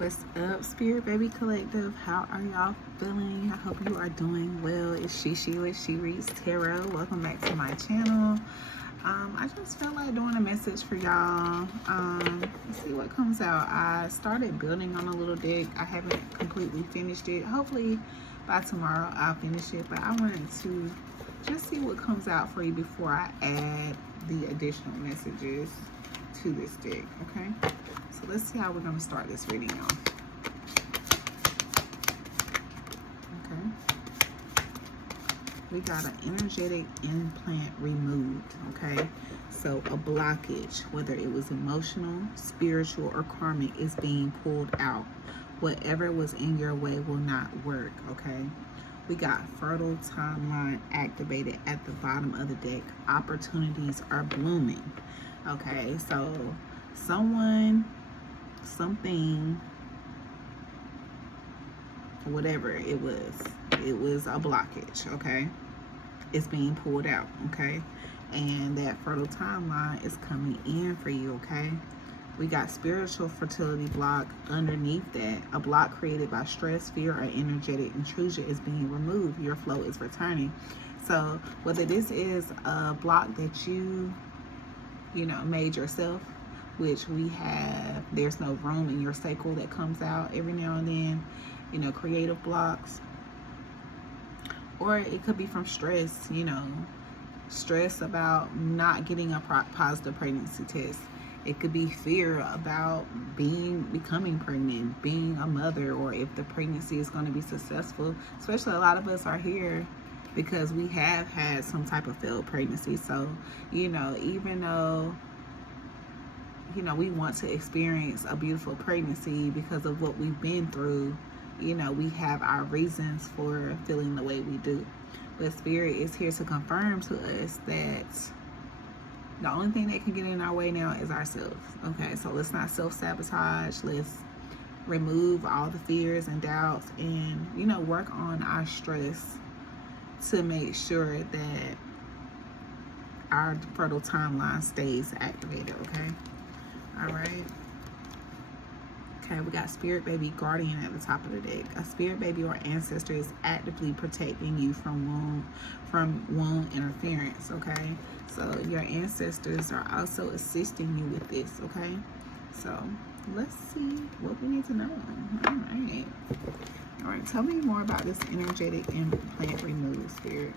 What's up, Spirit Baby Collective? How are y'all feeling? I hope you are doing well. It's Shishi with She Reads Tarot. Welcome back to my channel. I just felt like doing a message for y'all. Let's see what comes out. I started building on a little deck. I haven't completely finished it. Hopefully by tomorrow I'll finish it. But I wanted to just see what comes out for you before I add the additional messages to this deck, okay? So let's see how we're going to start this reading, y'all. Okay. We got an energetic implant removed, okay? So a blockage, whether it was emotional, spiritual, or karmic, is being pulled out. Whatever was in your way will not work, okay? We got fertile timeline activated at the bottom of the deck. Opportunities are blooming, okay? So someone, something, whatever it was a blockage, okay? It's being pulled out, okay? And that fertile timeline is coming in for you, okay? We got spiritual fertility block underneath that. A block created by stress, fear, or energetic intrusion is being removed. Your flow is returning. So whether this is a block that you made yourself, which we have, there's no room in your sacral that comes out every now and then, creative blocks, or it could be from stress, stress about not getting a positive pregnancy test. It could be fear about becoming pregnant, being a mother, or if the pregnancy is going to be successful. Especially a lot of us are here because we have had some type of failed pregnancy. So, even though we want to experience a beautiful pregnancy because of what we've been through, we have our reasons for feeling the way we do. But Spirit is here to confirm to us that the only thing that can get in our way now is ourselves. Okay, so let's not self-sabotage. Let's remove all the fears and doubts and, work on our stress to make sure that our fertile timeline stays activated, okay? All right. Okay, we got Spirit Baby Guardian at the top of the deck. A Spirit Baby or ancestor is actively protecting you from womb interference, okay? So your ancestors are also assisting you with this, okay? So let's see what we need to know. All right. All right, tell me more about this energetic implant remove, Spirit.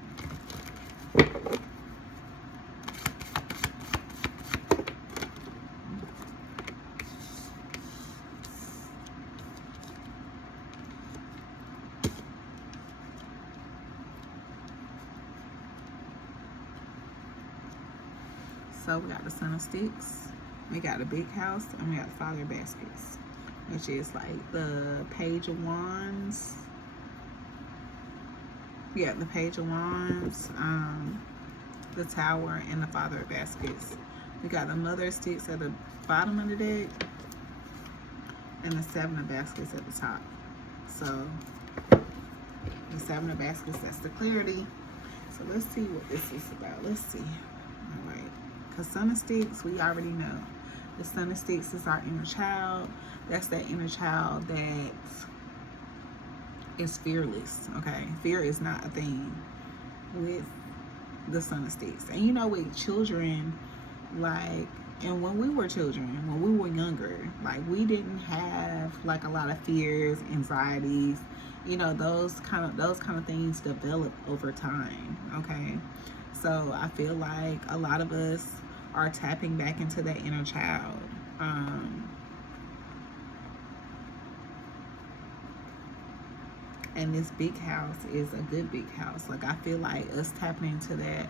So we got the Son of Sticks, we got the Big House, and we got the Father of Baskets, which is like the Page of Wands. Yeah, the Page of Wands, the Tower, and the Father of Baskets. We got the Mother of Sticks at the bottom of the deck, and the Seven of Baskets at the top. So the Seven of Baskets, that's the clarity. So let's see what this is about. Let's see. All right. Because Son of Sticks, we already know. The Son of Sticks is our inner child. That's that inner child that is fearless, okay? Fear is not a thing with the Son of Sticks. And with children, like, and when we were children, when we were younger, like, we didn't have like a lot of fears, anxieties, those kind of things develop over time, okay? So I feel like a lot of us are tapping back into that inner child. And this big house is a good big house. Like, I feel like us tapping into that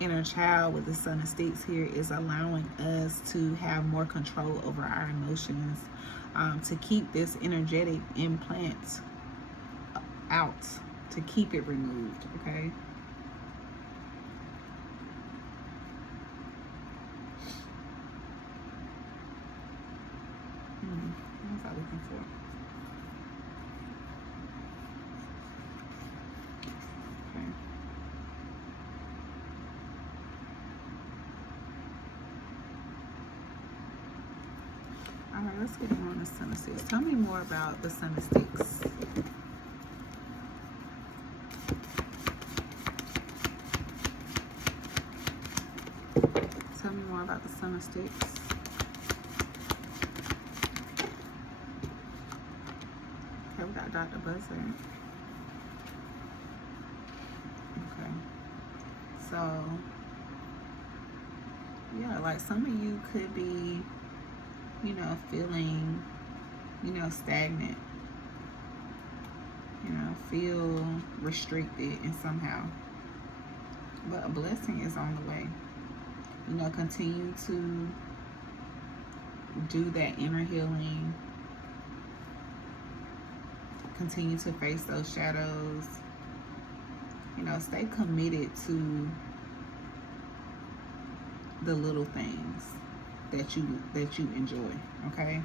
inner child with the Son of Sticks here is allowing us to have more control over our emotions, to keep this energetic implant out, to keep it removed, okay? What was I looking for? Okay. All right, let's get more on the Sun of Sticks. Tell me more about the Sun of Sticks. Tell me more about the Sun of Sticks. Okay, we got Dr. Buzzard. Okay. So, yeah, like some of you could be, you know, feeling, you know, stagnant. You know, feel restricted in somehow. But a blessing is on the way. You know, continue to do that inner healing. Continue to face those shadows. You know, stay committed to the little things that you enjoy, okay?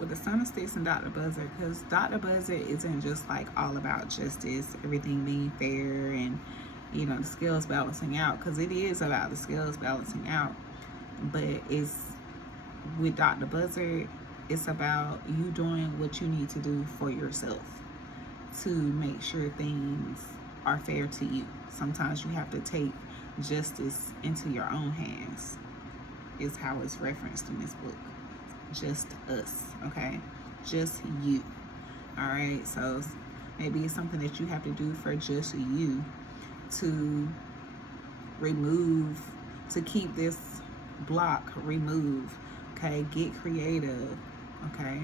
With the Sun of Sticks and Dr. Buzzard, because Dr. Buzzard isn't just like all about justice, everything being fair, and you know, the scales balancing out, because it is about the scales balancing out, but it's with Dr. Buzzard, it's about you doing what you need to do for yourself to make sure things are fair to you. Sometimes you have to take justice into your own hands, is how it's referenced in this book. Just us, okay? Just you. All right, so maybe it's something that you have to do for just you to remove, to keep this block removed, okay? Get creative, okay?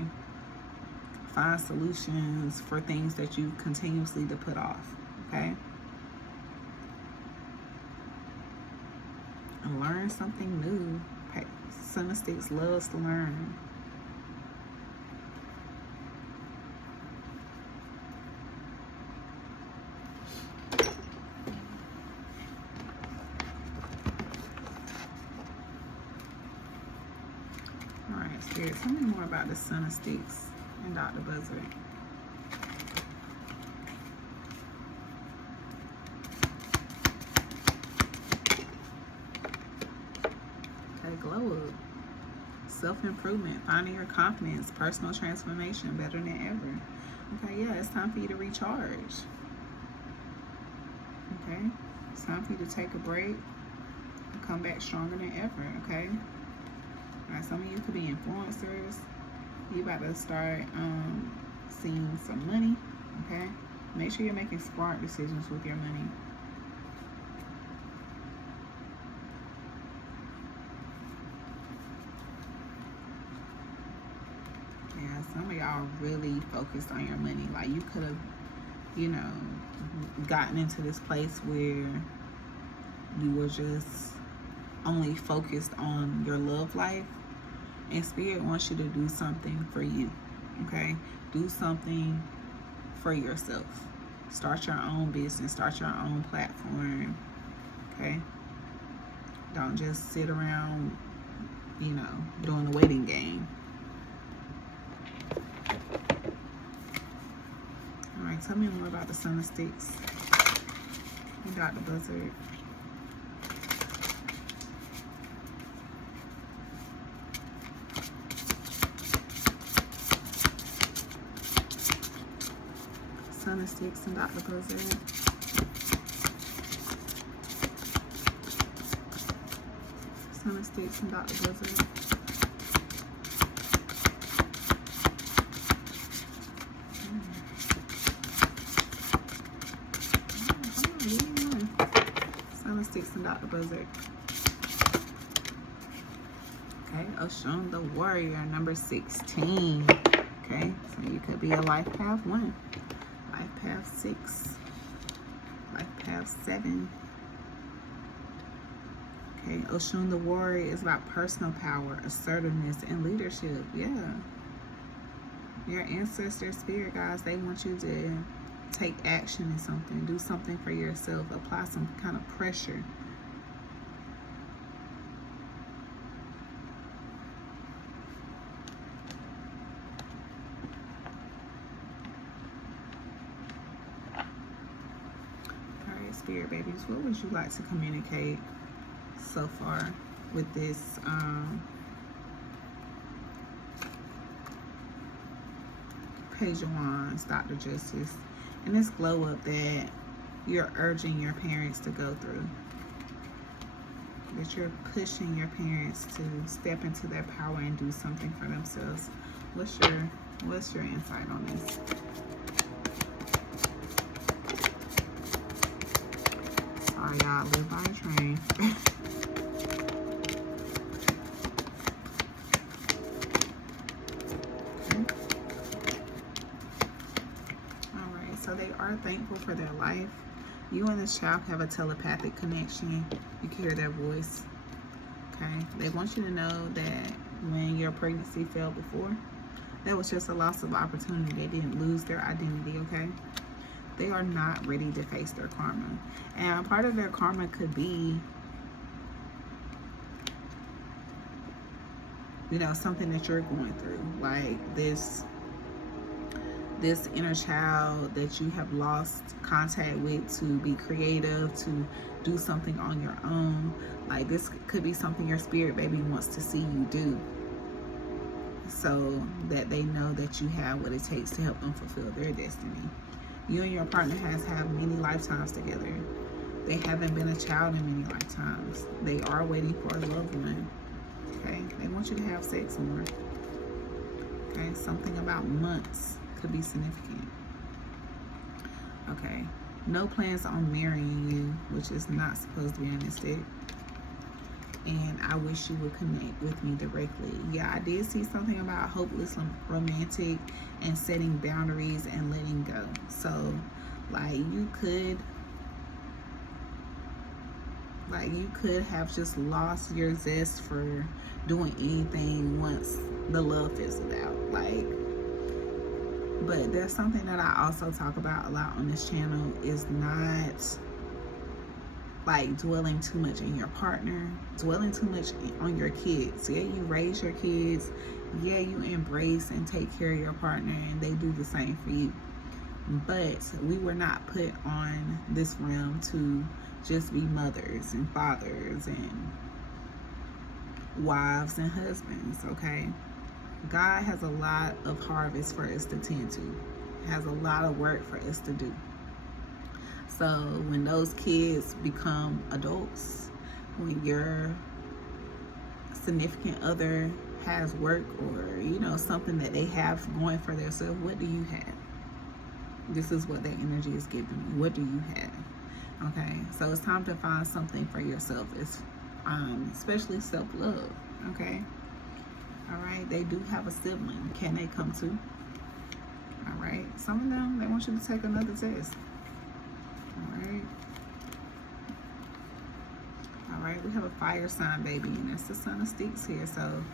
Find solutions for things that you continuously to put off, okay? And learn something new. Okay. Sun of Sticks loves to learn. All right, Spirit, tell me more about the Sun of Sticks and Dr. Buzzard. Okay, glow up. Self-improvement, finding your confidence, personal transformation, better than ever. Okay, yeah, it's time for you to recharge. Okay, it's time for you to take a break and come back stronger than ever, okay? All right, some of you could be influencers. You about to start seeing some money, okay? Make sure you're making smart decisions with your money. Yeah, some of y'all really focused on your money. Like you could have, you know, gotten into this place where you were just only focused on your love life, and Spirit wants you to do something for you, okay? Do something for yourself. Start your own business, start your own platform, okay? Don't just sit around, you know, doing the waiting game. All right, tell me more about the Sun of Sticks and Dr. Buzzard. Sun of Sticks and Dr. Buzzard. Sun of Sticks and Dr. Buzzard. Sun of Sticks and Dr. Buzzard. Okay, Oshun the Warrior, number 16. Okay, so you could be a life path 1, life path 6, life path 7. Okay, Oshun the Warrior is about personal power, assertiveness, and leadership. Yeah. Your ancestor spirit guides, they want you to take action in something, do something for yourself, apply some kind of pressure. All right, spirit babies, what would you like to communicate so far with this Page of Wands, Dr. Justice, and this glow up that you're urging your parents to go through. That you're pushing your parents to step into their power and do something for themselves. What's your insight on this? Sorry, y'all, live by train. Alright, so they are thankful for their life. You and this child have a telepathic connection. You can hear their voice. Okay? They want you to know that when your pregnancy failed before, that was just a loss of opportunity. They didn't lose their identity, okay? They are not ready to face their karma. And part of their karma could be, you know, something that you're going through. Like this inner child that you have lost contact with to be creative, to do something on your own. Like this could be something your spirit baby wants to see you do, so that they know that you have what it takes to help them fulfill their destiny. You and your partner have many lifetimes together. They haven't been a child in many lifetimes. They are waiting for a loved one. Okay? They want you to have sex more. Okay? Something about months could be significant. Okay? No plans on marrying you, which is not supposed to be on this deck. And I wish you would connect with me directly. Yeah, I did see something about hopeless romantic and setting boundaries and letting go. So, like you could have just lost your zest for doing anything once the love fizzled out. Like, but there's something that I also talk about a lot on this channel is not like dwelling too much in your partner, dwelling too much on your kids. Yeah, you raise your kids. Yeah, you embrace and take care of your partner, and they do the same for you. But we were not put on this realm to just be mothers and fathers and wives and husbands, okay? God has a lot of harvest for us to tend to. Has a lot of work for us to do. So when those kids become adults, when your significant other has work or, you know, something that they have going for themselves, what do you have? This is what that energy is giving me. What do you have? Okay, so it's time to find something for yourself. It's especially self-love. Okay, all right. They do have a sibling. Can they come too? All right. Some of them, they want you to take another test. All right, we have a fire sign baby, and that's the Son of Sticks here. So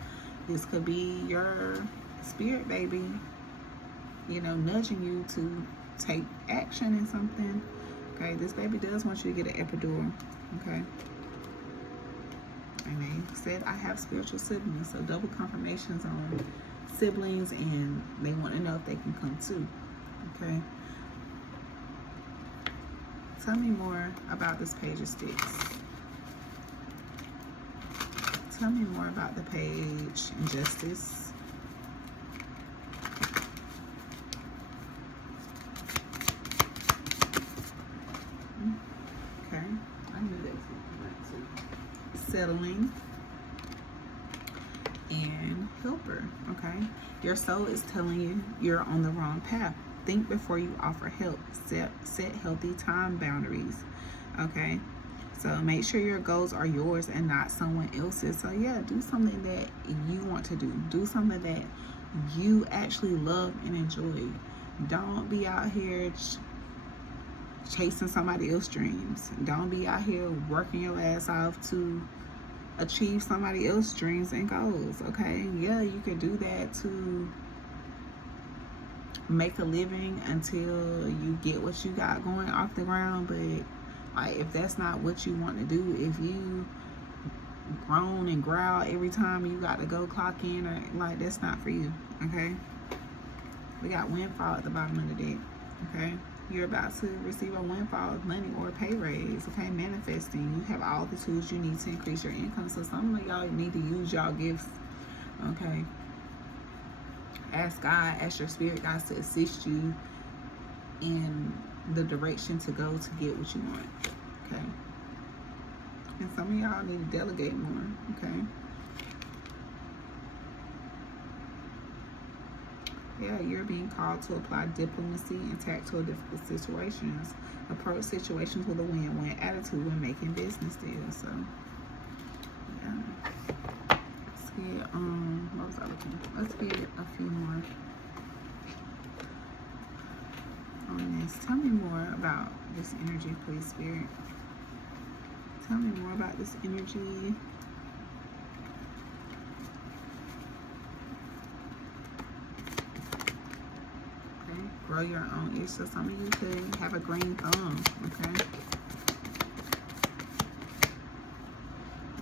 this could be your spirit baby, you know, nudging you to take action in something. Okay, this baby does want you to get an epidural. Okay, and they said I have spiritual siblings, so double confirmations on siblings, and they want to know if they can come too. Okay, tell me more about this Page of Sticks. Tell me more about the Page and Justice. Okay, I knew that too. Settling and Helper. Okay, your soul is telling you you're on the wrong path. Think before you offer help. Set healthy time boundaries. Okay, so make sure your goals are yours and not someone else's. So yeah, do something that you want to do. Do something that you actually love and enjoy. Don't be out here chasing somebody else's dreams. Don't be out here working your ass off to achieve somebody else's dreams and goals. Okay, yeah, you can do that to make a living until you get what you got going off the ground, but like if that's not what you want to do, if you groan and growl every time you got to go clock in, or like, that's not for you. Okay, we got Windfall at the bottom of the deck. Okay, You're about to receive a windfall of money or a pay raise, okay? Manifesting. You have all the tools you need to increase your income. So some of y'all need to use y'all gifts, okay? Ask God, ask your spirit guides to assist you in the direction to go to get what you want, okay? And some of y'all need to delegate more, okay? Yeah, you're being called to apply diplomacy and tact to difficult situations. Approach situations with a win-win attitude when making business deals. So, yeah. Let's get, what was I looking for? Let's get a few more on this. Tell me more about this energy, please, Spirit. Tell me more about this energy. Grow your own itch. So some of you could have a green thumb, okay?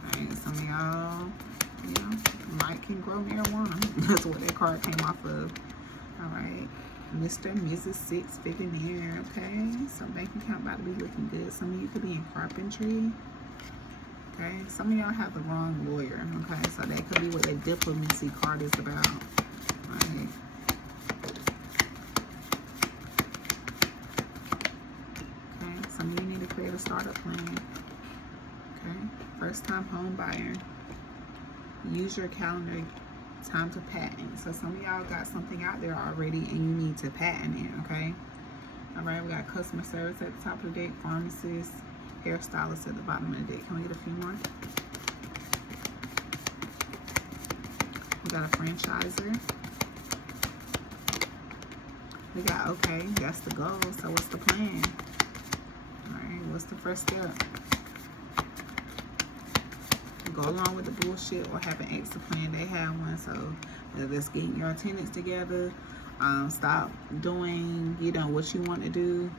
Alright, some of y'all, you know, might can grow marijuana. That's what that card came off of. Alright. Mr. and Mrs. Six-Figure, okay? So bank account about to be looking good. Some of you could be in carpentry. Okay? Some of y'all have the wrong lawyer, okay? So that could be what that diplomacy card is about. Alright. Some of you need to create a startup plan. Okay. First time home buyer. Use your calendar time to patent. So some of y'all got something out there already and you need to patent it. Okay. All right. We got customer service at the top of the deck. Pharmacist. Hairstylist at the bottom of the deck. Can we get a few more? We got a franchiser. We got, okay, that's the goal. So what's the plan? What's the first step? Go along with the bullshit or have an extra plan. They have one. So whether it's getting your attendants together, stop doing, you know, what you want to do,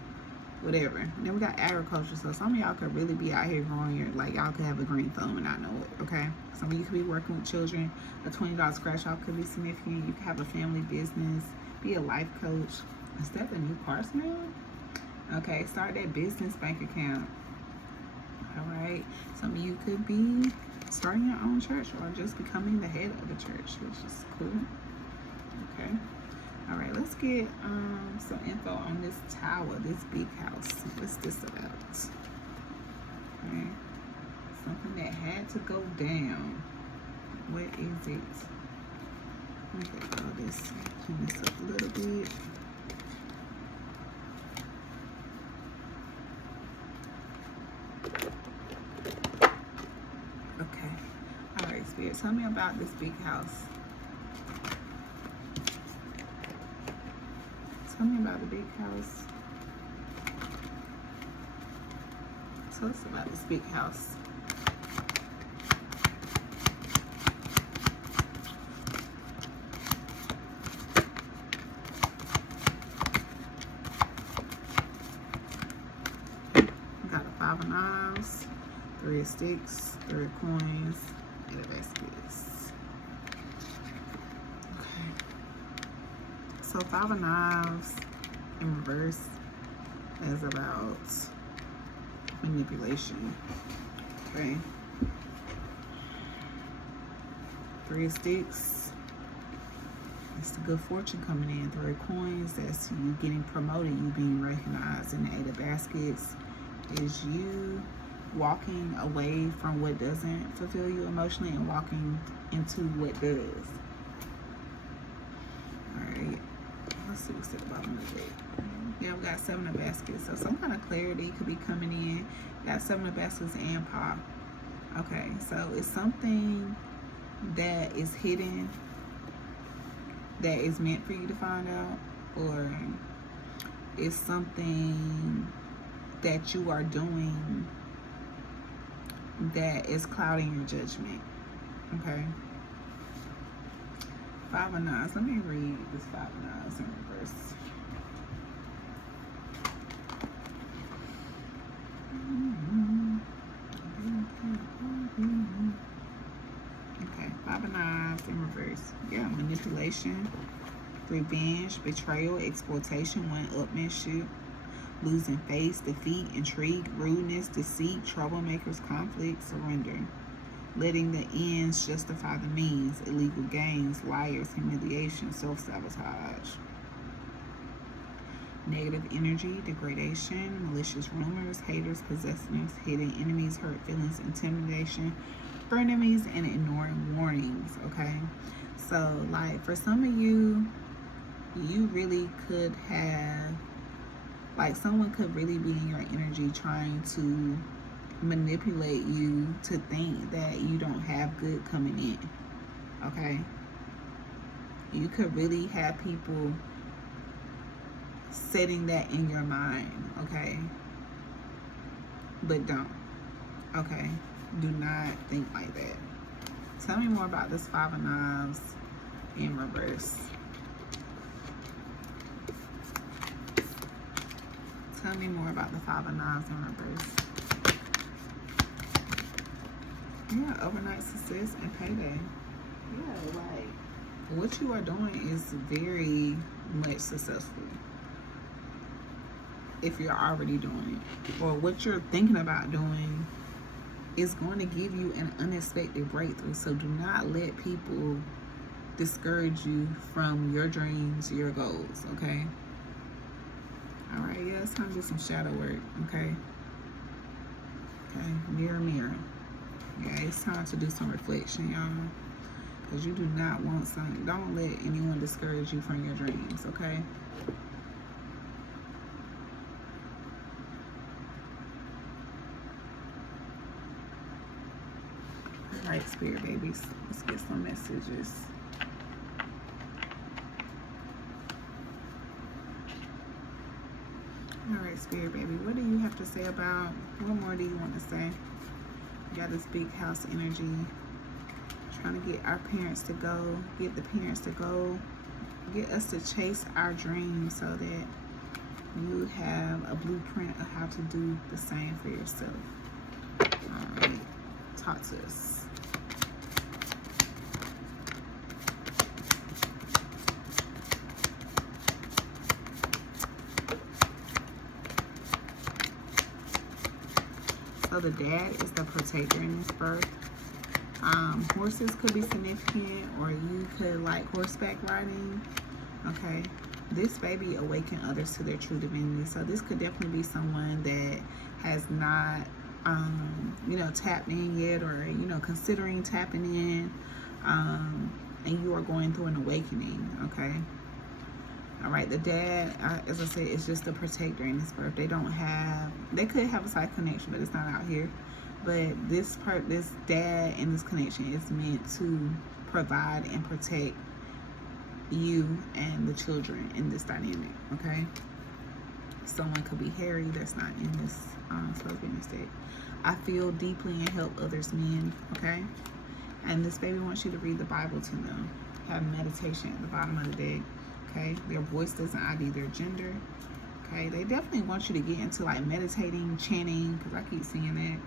whatever. And then we got agriculture. So some of y'all could really be out here growing your, like y'all could have a green thumb and not know it, okay? Some of you could be working with children. A $20 scratch off could be significant. You could have a family business, be a life coach. Is that the new car smell? Okay, start that business bank account. All right. Some of you could be starting your own church or just becoming the head of the church, which is cool. Okay. All right, let's get some info on this tower, this big house. What's this about? All right. Something that had to go down. What is it? Let me get all this, clean this up a little bit. Tell me about this big house. Tell me about the big house. Tell us about this big house. We got a 5 of knives, 3 of sticks, 3 of coins. Baskets. Okay. So 5 of knives in reverse is about manipulation. Okay. 3 of sticks. It's the good fortune coming in. 3 of coins. That's you getting promoted. You being recognized. And the 8 of baskets is you walking away from what doesn't fulfill you emotionally and walking into what does. Alright. Let's see what's at the bottom of the deck. Yeah, we got 7 of baskets. So some kind of clarity could be coming in. Got 7 of baskets and pop. Okay, so it's something that is hidden that is meant for you to find out, or it's something that you are doing that is clouding your judgment. Okay. 5 of knives. Let me read this 5 of knives in reverse. Okay, 5 of knives in reverse. Yeah, manipulation, revenge, betrayal, exploitation, one-upmanship, losing face, defeat, intrigue, rudeness, deceit, troublemakers, conflict, surrender. Letting the ends justify the means, illegal gains, liars, humiliation, self-sabotage. Negative energy, degradation, malicious rumors, haters, possessiveness, hidden enemies, hurt feelings, intimidation, frenemies, and ignoring warnings, okay? So, like, for some of you, you really could have, like, someone could really be in your energy trying to manipulate you to think that you don't have good coming in, okay? You could really have people setting that in your mind, okay? But don't, okay? Do not think like that. Tell me more about this Five of Knives in reverse. Tell me more about the Five of Knives in reverse. Yeah, overnight success and payday. Yeah, like, what you are doing is very much successful. If you're already doing it, or what you're thinking about doing is going to give you an unexpected breakthrough. So do not let people discourage you from your dreams, your goals, okay? All right, yeah, it's time to do some shadow work, okay? Okay, mirror, mirror. Yeah, it's time to do some reflection, y'all. Because you do not want something. Don't let anyone discourage you from your dreams, okay? All right, spirit babies, let's get some messages. All right, spirit baby, what do you have to say about, what more do you want to say? You got this big house energy, trying to get our parents to go, get the parents to go, get us to chase our dreams so that you have a blueprint of how to do the same for yourself. All right, talk to us. So the dad is the protector in this birth. Horses could be significant, or you could like horseback riding, okay? This baby awaken others to their true divinity. So this could definitely be someone that has not, you know, tapped in yet, or, you know, considering tapping in, and you are going through an awakening, okay? All right, the dad, as I said, is just a protector in this birth. They don't have, they could have a side connection, but it's not out here. But this dad and this connection is meant to provide and protect you and the children in this dynamic, okay? Someone could be Harry that's not in this supposed to be in this deck. I feel deeply and help others men, okay? And this baby wants you to read the Bible to them. Have meditation at the bottom of the deck. Okay, their voice doesn't ID their gender. Okay, they definitely want you to get into like meditating, chanting, because I keep seeing that.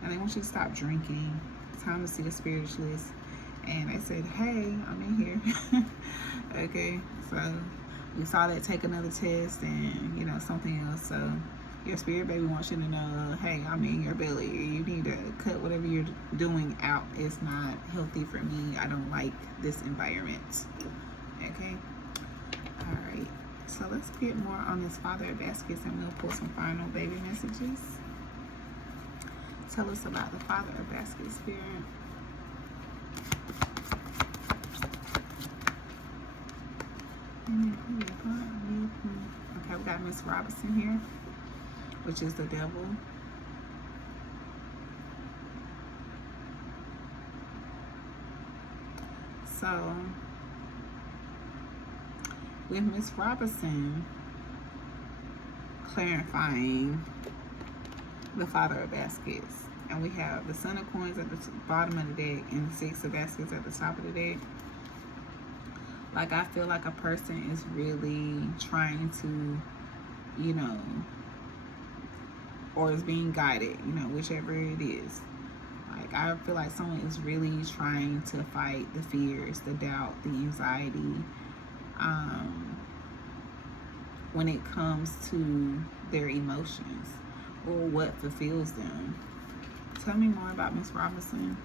And they want you to stop drinking. Time to see a spiritualist. And they said, hey, I'm in here. Okay, so we saw that, take another test and, you know, something else. So your spirit baby wants you to know, hey, I'm in your belly. You need to cut whatever you're doing out. It's not healthy for me. I don't like this environment. Okay. All right, so let's get more on this Father of Baskets, and we'll pull some final baby messages. Tell us about the Father of Baskets, Spirit. Okay, we got Miss Robinson here, which is the devil. So with Miss Robinson clarifying the Father of Baskets, and we have the Son of Coins at the bottom of the deck and the Six of Baskets at the top of the deck. Like, I feel like a person is really trying to, you know, or is being guided, you know, whichever it is. Like, I feel like someone is really trying to fight the fears, the doubt, the anxiety, when it comes to their emotions or what fulfills them. Tell me more about Miss Robinson.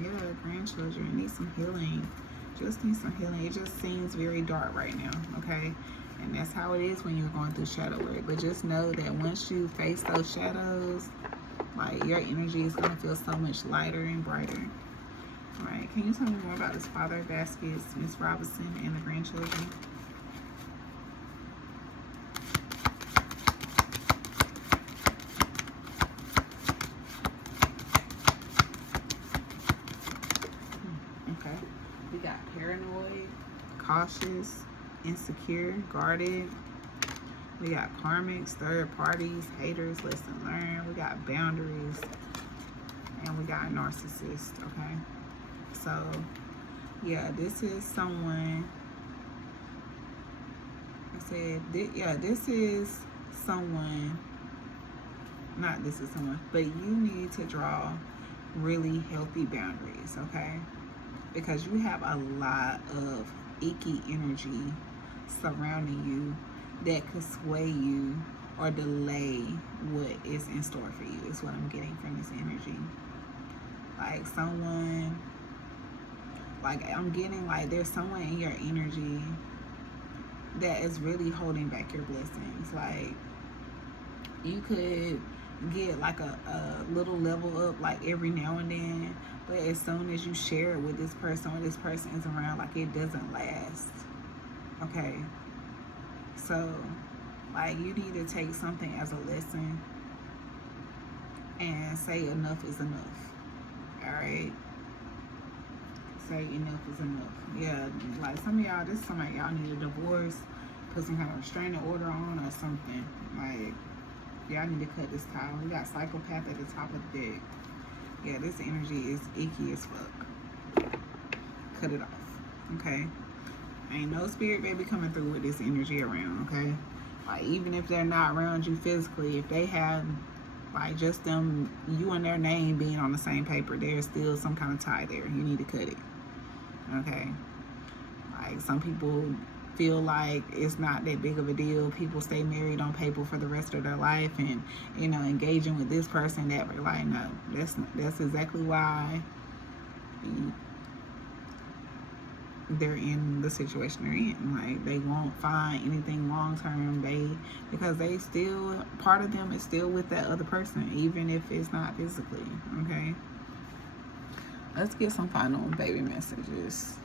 Yeah, grandchildren need some healing. Just need some healing. It just seems very dark right now, okay? And that's how it is when you're going through shadow work. But just know that once you face those shadows, like, your energy is going to feel so much lighter and brighter. All right, can you tell me more about this Father of Baskets, Miss Robinson, and the grandchildren? Okay, we got paranoid, cautious, insecure, guarded. We got karmics, third parties, haters, lesson learned. We got boundaries, and we got narcissist. Okay, so yeah, this is someone. I said, yeah, this is someone. Not this is someone, but you need to draw really healthy boundaries. Okay, because you have a lot of icky energy surrounding you that could sway you or delay what is in store for you, is what I'm getting from this energy. Like, someone, like, I'm getting like there's someone in your energy that is really holding back your blessings. Like, you could get like a little level up like every now and then, but as soon as you share it with this person or this person is around, like, it doesn't last. Okay, so like, you need to take something as a lesson and say enough is enough. All right, say enough is enough. Yeah, like, some of y'all, this somebody y'all need a divorce, put some kind of restraining order on or something. Like, y'all need to cut this tie. We got psychopath at the top of the deck. Yeah, this energy is icky as fuck. Cut it off. Okay, ain't no spirit baby coming through with this energy around. Okay, like, even if they're not around you physically, if they have like just them, you and their name being on the same paper, there's still some kind of tie there. You need to cut it. Okay, like, some people feel like it's not that big of a deal. People stay married on paper for the rest of their life, and, you know, engaging with this person, that, but like, no, that's exactly why they're in the situation they're in. Like, they won't find anything long term, because they still, part of them is still with that other person, even if it's not physically. Okay, let's get some final baby messages.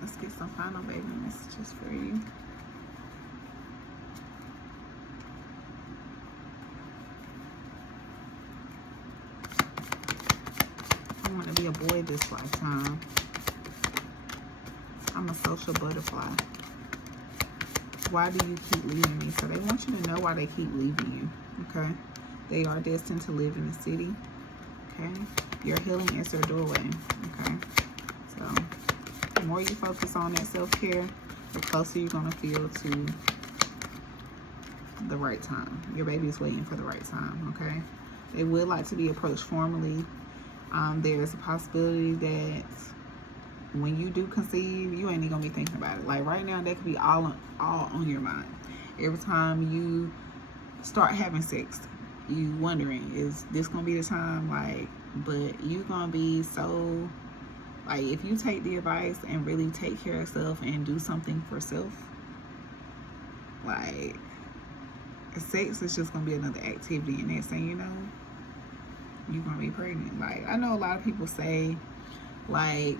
Let's get some final baby messages for you. I want to be a boy this lifetime. I'm a social butterfly. Why do you keep leaving me? So they want you to know why they keep leaving you. Okay, they are destined to live in the city. Okay, your healing is their doorway. Okay, so the more you focus on that self-care, the closer you're going to feel to the right time. Your baby is waiting for the right time. Okay, they would like to be approached formally. There's a possibility that when you do conceive, you ain't even gonna be thinking about it. Like, right now, that could be all on your mind. Every time you start having sex, you wondering, is this gonna be the time? Like, but you gonna be so, like, if you take the advice and really take care of self and do something for self, like, sex is just gonna be another activity, and next thing you know, you're gonna be pregnant. Like, I know a lot of people say, like,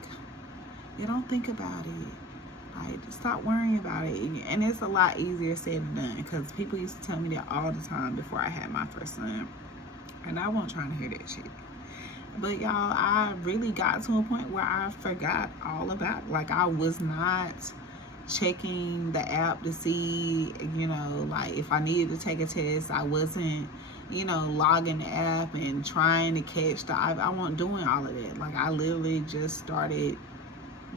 you don't think about it, like, stop worrying about it, and it's a lot easier said than done, because people used to tell me that all the time before I had my first son, and I wasn't trying to hear that shit. But y'all, I really got to a point where I forgot all about it. Like, I was not checking the app to see, you know, like, if I needed to take a test. I wasn't, you know, logging the app and trying to catch the, I wasn't doing all of that. Like, I literally just started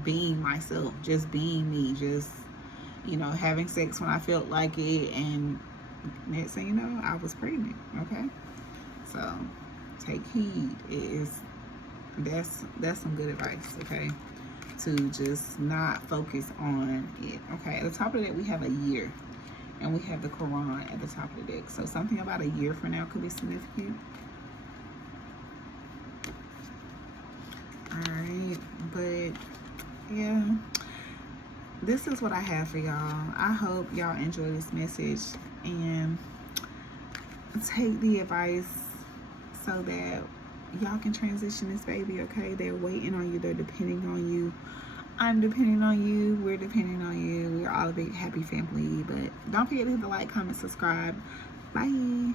being myself, just being me, just, you know, having sex when I felt like it, and next thing you know, I was pregnant. Okay, so take heed. That's some good advice. Okay, to just not focus on it. Okay, at the top of that we have a year, and we have the Quran at the top of the deck. So something about a year from now could be significant. All right, but yeah, this is what I have for y'all. I hope y'all enjoy this message and take the advice so that y'all can transition this baby. Okay, they're waiting on you, they're depending on you, I'm depending on you, we're depending on you, we're all a big happy family. But don't forget to hit the like, comment, subscribe. Bye.